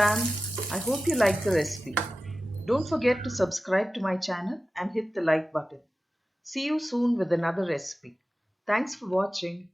fam, I hope you liked the recipe. Don't forget to subscribe to my channel and hit the like button. See you soon with another recipe. Thanks for watching.